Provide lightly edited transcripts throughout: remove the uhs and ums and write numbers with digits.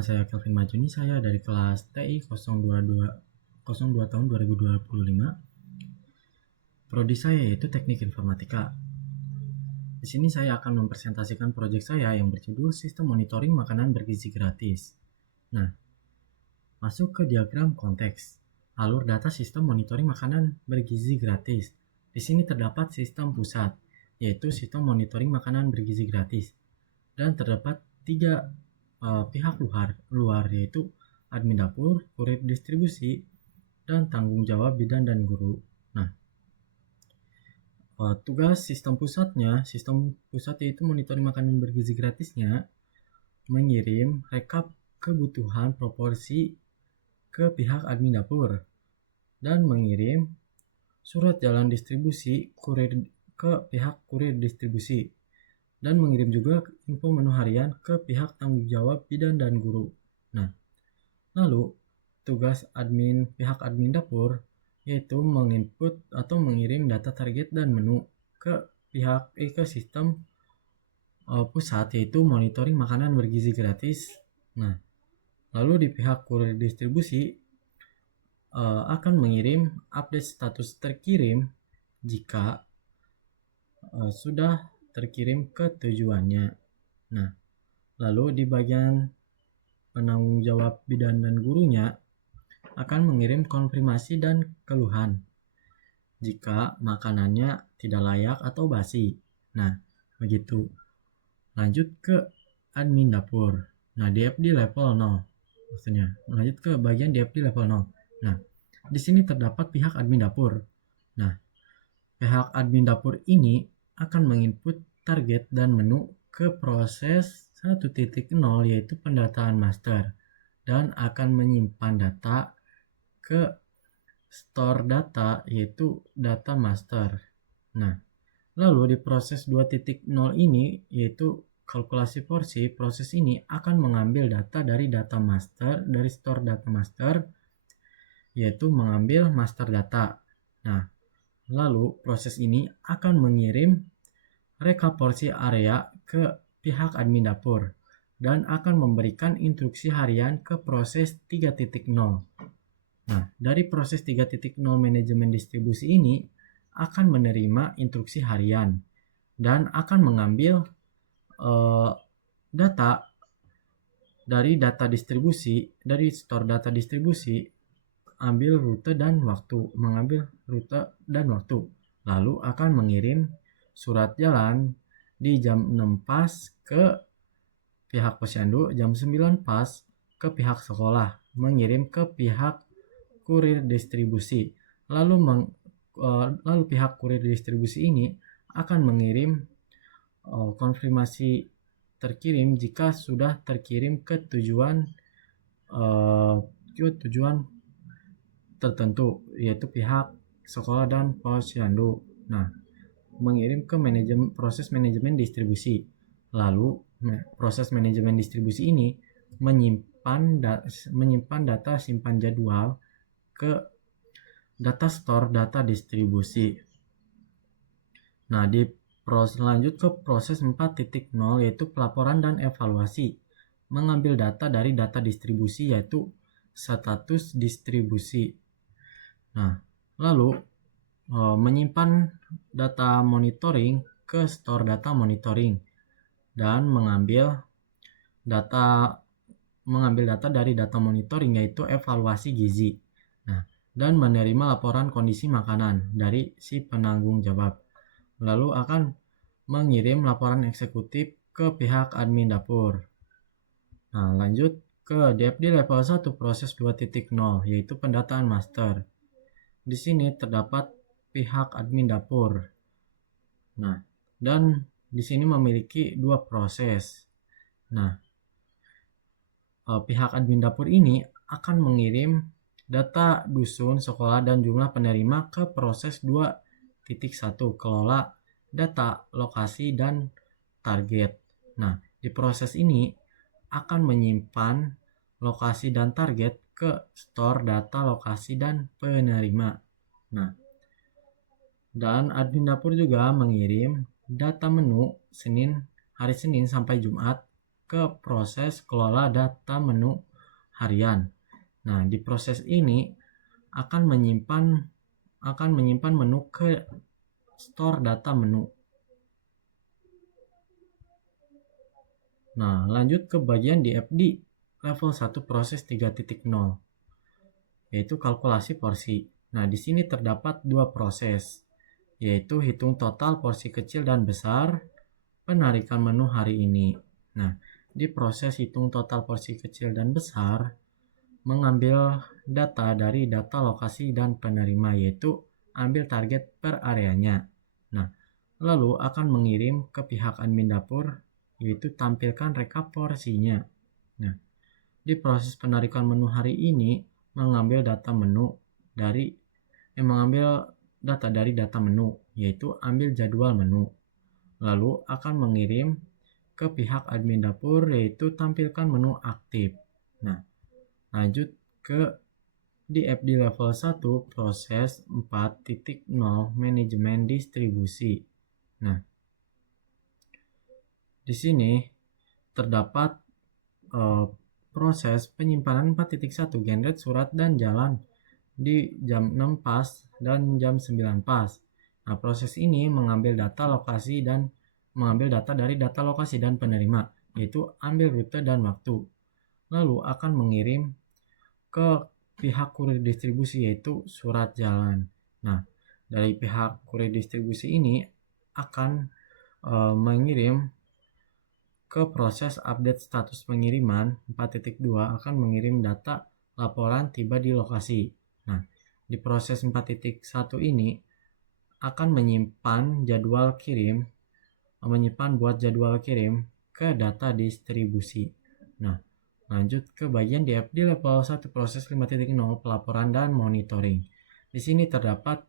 Saya Kelvin Majuni, saya dari kelas TI 02 tahun 2025. Prodi saya yaitu Teknik Informatika. Di sini saya akan mempresentasikan proyek saya yang berjudul Sistem Monitoring Makanan Bergizi Gratis. Nah, masuk ke diagram konteks. Alur data sistem monitoring makanan bergizi gratis. Di sini terdapat sistem pusat, yaitu sistem monitoring makanan bergizi gratis. Dan terdapat tiga pihak luar yaitu admin dapur, kurir distribusi, dan tanggung jawab bidan dan guru. Nah, tugas sistem pusat yaitu monitoring makanan bergizi gratisnya mengirim rekap kebutuhan proporsi ke pihak admin dapur dan mengirim surat jalan distribusi ke pihak kurir distribusi dan mengirim juga info menu harian ke pihak tanggung jawab bidan dan guru. Nah, lalu tugas pihak admin dapur yaitu menginput atau mengirim data target dan menu ke sistem pusat yaitu monitoring makanan bergizi gratis. Nah, lalu di pihak kurir distribusi akan mengirim update status terkirim jika sudah terkirim ke tujuannya. Nah, lalu di bagian penanggung jawab bidan dan gurunya akan mengirim konfirmasi dan keluhan jika makanannya tidak layak atau basi. Nah, begitu. Lanjut ke admin dapur. Nah, DFD level 0. Maksudnya, lanjut ke bagian DFD level 0. Nah, di sini terdapat pihak admin dapur. Nah, pihak admin dapur ini akan menginput target dan menu ke proses 1.0 yaitu pendataan master dan akan menyimpan data ke store data yaitu data master. Nah, lalu di proses 2.0 ini yaitu kalkulasi porsi, proses ini akan mengambil data dari dari store data master yaitu mengambil master data. Nah, lalu proses ini akan mengirim rekap porsi area ke pihak admin dapur dan akan memberikan instruksi harian ke proses 3.0. Nah, dari proses 3.0 manajemen distribusi ini akan menerima instruksi harian dan akan mengambil data dari store data distribusi, mengambil rute dan waktu, lalu akan mengirim surat jalan di jam 6 pas ke pihak posyandu, jam 9 pas ke pihak sekolah, mengirim ke pihak kurir distribusi. Lalu pihak kurir distribusi ini akan mengirim konfirmasi terkirim jika sudah terkirim ke tujuan tertentu yaitu pihak sekolah dan posyandu. Nah, mengirim ke proses manajemen distribusi. Lalu proses manajemen distribusi ini menyimpan data simpan jadwal ke data store data distribusi. Nah, lanjut ke proses 4.0 yaitu pelaporan dan evaluasi. Mengambil data dari data distribusi yaitu status distribusi. Nah, lalu menyimpan data monitoring ke store data monitoring dan mengambil data dari data monitoring yaitu evaluasi gizi. Nah, dan menerima laporan kondisi makanan dari si penanggung jawab. Lalu akan mengirim laporan eksekutif ke pihak admin dapur. Nah, lanjut ke DFD level 1 proses 2.0 yaitu pendataan master. Di sini terdapat pihak admin dapur. Nah, dan di sini memiliki dua proses. Nah, pihak admin dapur ini akan mengirim data dusun, sekolah, dan jumlah penerima ke proses 2.1 kelola data, lokasi, dan target. Nah, di proses ini akan menyimpan lokasi dan target ke store data, lokasi, dan penerima. Nah, dan admin dapur juga mengirim data menu hari Senin sampai Jumat ke ke proses kelola data menu harian. Nah, di proses ini akan menyimpan menu ke store data menu. Nah, lanjut ke bagian DFD level 1 proses 3.0, yaitu kalkulasi porsi. Nah, di sini terdapat dua proses, yaitu hitung total porsi kecil dan besar, penarikan menu hari ini. Nah, di proses hitung total porsi kecil dan besar, mengambil data dari data lokasi dan penerima, yaitu ambil target per areanya. Nah, lalu akan mengirim ke pihak admin dapur, yaitu tampilkan rekap porsinya. Nah, di proses penarikan menu hari ini, mengambil data dari data menu, yaitu ambil jadwal menu. Lalu akan mengirim ke pihak admin dapur, yaitu tampilkan menu aktif. Nah, lanjut ke DFD level 1 proses 4.0 manajemen distribusi. Nah, di sini terdapat proses penyimpanan 4.1 generate surat dan jalan di jam 6 pas dan jam 9 pas. Nah, proses ini mengambil data dari data lokasi dan penerima, yaitu ambil rute dan waktu. Lalu akan mengirim ke pihak kurir distribusi, yaitu surat jalan. Nah, dari pihak kurir distribusi ini akan mengirim ke proses update status pengiriman 4.2, akan mengirim data laporan tiba di lokasi. Nah, di proses 4.1 ini akan menyimpan buat jadwal kirim ke data distribusi. Nah, lanjut ke bagian DFD level 1 proses 5.0 pelaporan dan monitoring. Di sini terdapat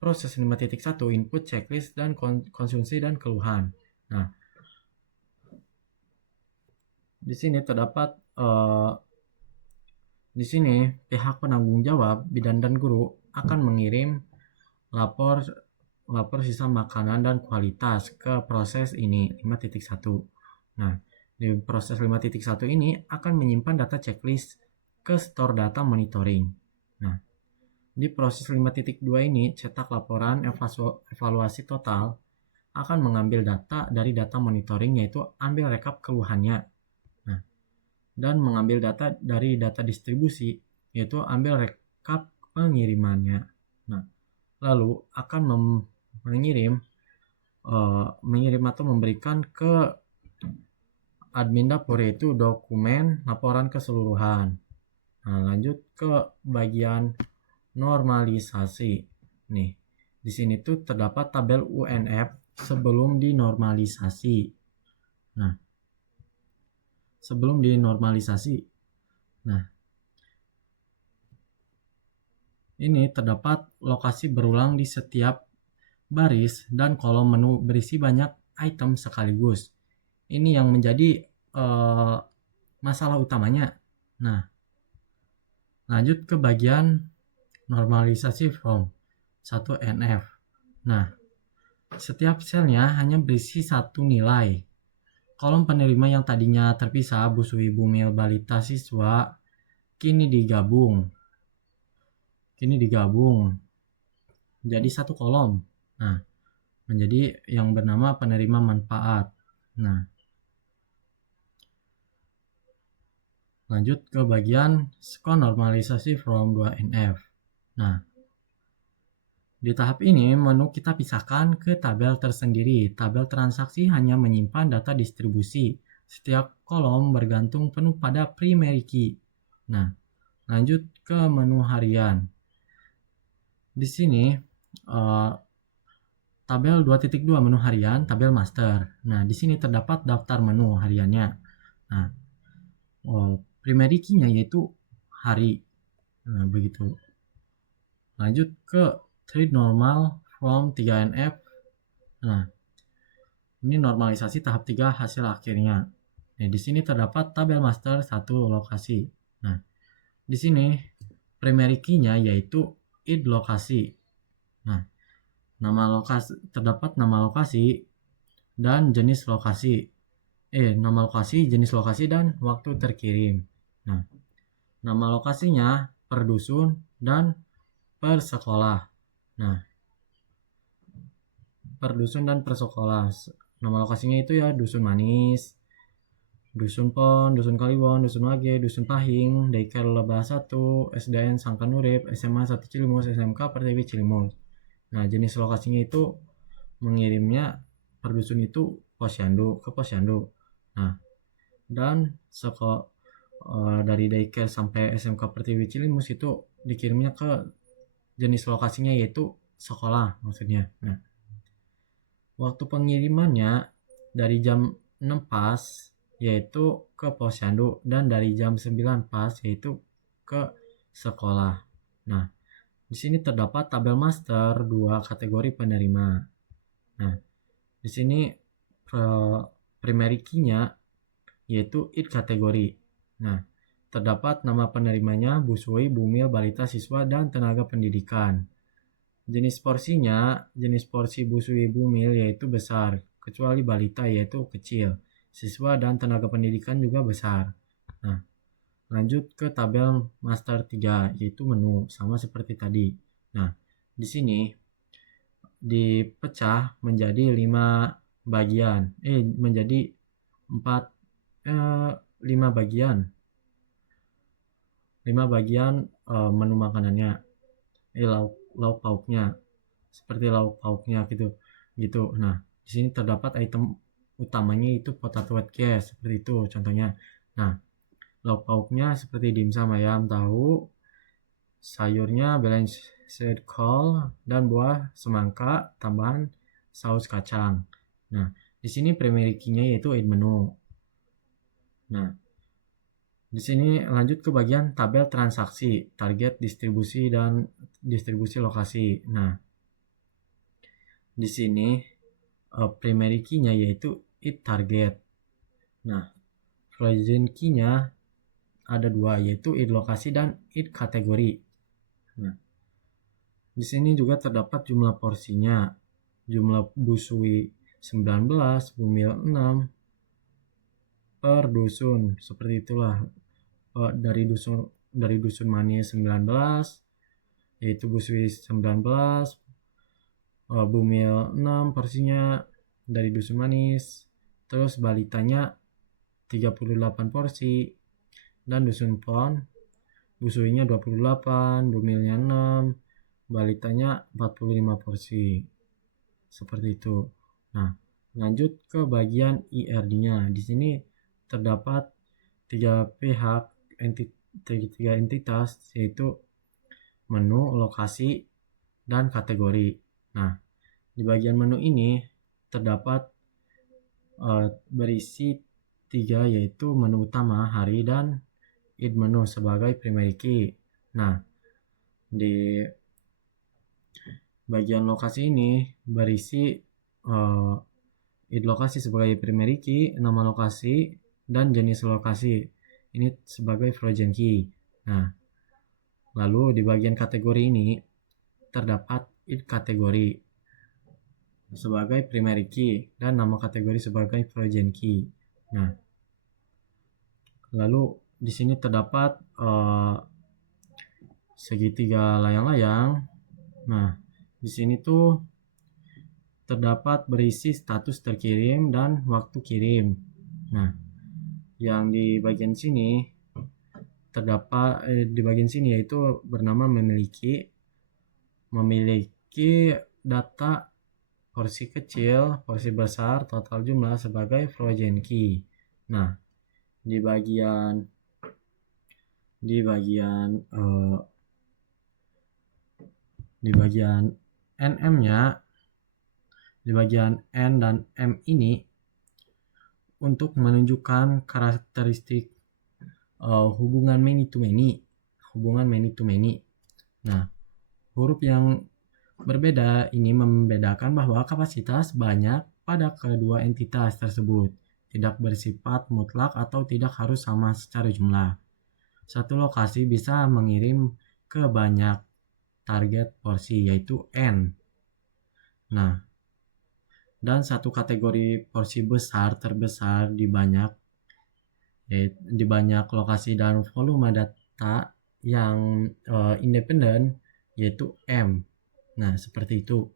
proses 5.1 input, checklist, dan konsumsi dan keluhan. Nah, di sini terdapat di sini pihak penanggung jawab bidan dan guru akan mengirim lapor sisa makanan dan kualitas ke proses ini 5.1. Nah, di proses 5.1 ini akan menyimpan data checklist ke store data monitoring. Nah, di proses 5.2 ini cetak laporan evaluasi total, akan mengambil data dari data monitoring, yaitu ambil rekap keluhannya. Nah, dan mengambil data dari data distribusi, yaitu ambil rekap pengirimannya. Nah, lalu akan mengirim atau memberikan ke admin dapur, yaitu dokumen laporan keseluruhan. Nah, lanjut ke bagian normalisasi. Nih, di sini tuh terdapat tabel UNF sebelum dinormalisasi. Nah, sebelum dinormalisasi. Nah, ini terdapat lokasi berulang di setiap baris dan kolom menu berisi banyak item sekaligus. Ini yang menjadi masalah utamanya. Nah, lanjut ke bagian normalisasi from 1NF. Nah, setiap selnya hanya berisi satu nilai. Kolom penerima yang tadinya terpisah, busui, bumil, balita, siswa, kini digabung jadi satu kolom. Nah, menjadi yang bernama penerima manfaat. Nah, lanjut ke bagian skor normalisasi from 2NF. Nah, di tahap ini menu kita pisahkan ke tabel tersendiri. Tabel transaksi hanya menyimpan data distribusi. Setiap kolom bergantung penuh pada primary key. Nah, lanjut ke menu harian. Di sini tabel 2.2 menu harian, tabel master. Nah, di sini terdapat daftar menu hariannya. Nah, primary key-nya yaitu hari. Nah, begitu. Lanjut ke trade normal from 3NF. Nah, ini normalisasi tahap 3 hasil akhirnya. Nah, di sini terdapat tabel master satu lokasi. Nah, di sini primary key-nya yaitu id lokasi. Nah, terdapat nama lokasi dan jenis lokasi. nama lokasi, jenis lokasi, dan waktu terkirim. Nah, nama lokasinya per dusun dan per sekolah. Nah, per dusun dan per sekolah. Nama lokasinya itu ya Dusun Manis, Dusun Pon, Dusun Kaliwon, Dusun Wage, Dusun Pahing, Daycare Lebah 1, SDN Sangkan Urip, SMA 1 Cilimus, SMK Pertiwi Cilimus. Nah, jenis lokasinya itu mengirimnya per dusun itu posyandu ke posyandu. Nah, dan dari daycare sampai SMK Pertiwi Cilimus itu dikirimnya ke jenis lokasinya yaitu sekolah maksudnya. Nah, waktu pengirimannya dari jam 6 pas yaitu ke posyandu dan dari jam 9 pas yaitu ke sekolah. Nah, di sini terdapat tabel master 2 kategori penerima. Nah, di sini primary key-nya yaitu id kategori. Nah, terdapat nama penerimanya Busui, Bumil, Balita, Siswa, dan Tenaga Pendidikan. Jenis porsinya, jenis porsi Busui Bumil yaitu besar, kecuali balita yaitu kecil. Siswa dan tenaga pendidikan juga besar. Nah, lanjut ke tabel master 3 yaitu menu, sama seperti tadi. Nah, di sini dipecah menjadi 5 bagian. Menjadi 5 bagian. 5 bagian menu makanannya. Lauk pauknya seperti lauk pauknya gitu. Nah, di sini terdapat item utamanya itu potato wet case seperti itu contohnya. Nah, lauk pauknya seperti dimsum ayam, tahu, sayurnya belanced kol dan buah semangka tambahan saus kacang. Nah, di sini primary key-nya yaitu id menu. Nah, di sini lanjut ke bagian tabel transaksi, target, distribusi, dan distribusi lokasi. Nah, di sini primary key-nya yaitu id target. Nah, frozen key-nya ada 2 yaitu id lokasi dan id kategori. Nah, di sini juga terdapat jumlah porsinya. Jumlah busui 19, bumil 6 per dusun. Seperti itulah. Dari dusun Manis 19 yaitu busui 19, bumil 6 porsinya dari dusun Manis, terus balitanya 38 porsi, dan dusun Pon busuinya 28, bumilnya 6, balitanya 45 porsi. Seperti itu. Nah, lanjut ke bagian IRD-nya. Di sini terdapat 3 pihak, 3 entitas yaitu menu, lokasi, dan kategori. Nah, di bagian menu ini terdapat berisi 3 yaitu menu utama, hari, dan id menu sebagai primary key. Nah, di bagian lokasi ini berisi id lokasi sebagai primary key, nama lokasi, dan jenis lokasi. Ini sebagai frozen key. Nah, lalu di bagian kategori ini terdapat id kategori sebagai primary key dan nama kategori sebagai frozen key. Nah, lalu di sini terdapat segitiga layang-layang. Nah, di sini tuh terdapat berisi status terkirim dan waktu kirim. Nah, yang di bagian sini terdapat di bagian sini yaitu bernama memiliki data porsi kecil, porsi besar, total jumlah sebagai frozen key. Nah, di bagian NM-nya, di bagian N dan M ini untuk menunjukkan karakteristik hubungan many to many. Nah, huruf yang berbeda ini membedakan bahwa kapasitas banyak pada kedua entitas tersebut tidak bersifat mutlak atau tidak harus sama secara jumlah. Satu lokasi bisa mengirim ke banyak target porsi yaitu N. Nah, dan satu kategori porsi besar terbesar di banyak lokasi dan volume data yang independen, yaitu M. Nah, seperti itu.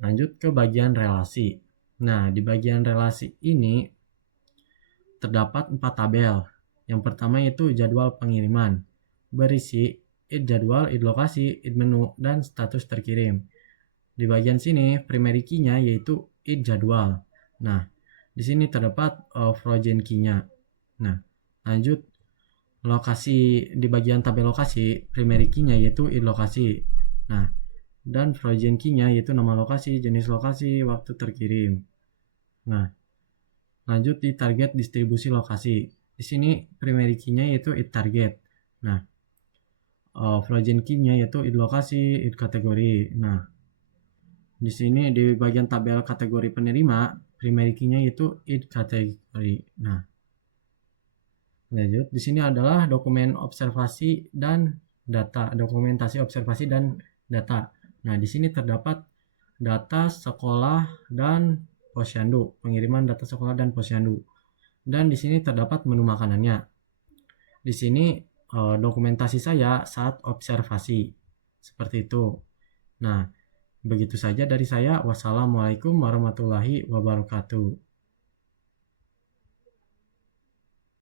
Lanjut ke bagian relasi. Nah, di bagian relasi ini terdapat 4 tabel. Yang pertama yaitu jadwal pengiriman, berisi id jadwal, id lokasi, id menu, dan status terkirim. Di bagian sini primary key-nya yaitu id jadwal. Nah, di sini terdapat frozen key-nya. Nah, lanjut lokasi. Di bagian tabel lokasi, primary key-nya yaitu id lokasi. Nah, dan frozen key-nya yaitu nama lokasi, jenis lokasi, waktu terkirim. Nah, lanjut di target distribusi lokasi. Di sini primary key-nya yaitu id target. Nah, frozen key-nya yaitu id lokasi, id kategori. Nah, di sini di bagian tabel kategori penerima, primary key-nya yaitu id kategori. Nah, lanjut di sini adalah dokumen observasi dan data, dokumentasi observasi dan data. Nah, di sini terdapat data sekolah dan posyandu, pengiriman data sekolah dan posyandu. Dan di sini terdapat menu makanannya. Di sini dokumentasi saya saat observasi. Seperti itu. Nah, begitu saja dari saya. Wassalamualaikum warahmatullahi wabarakatuh.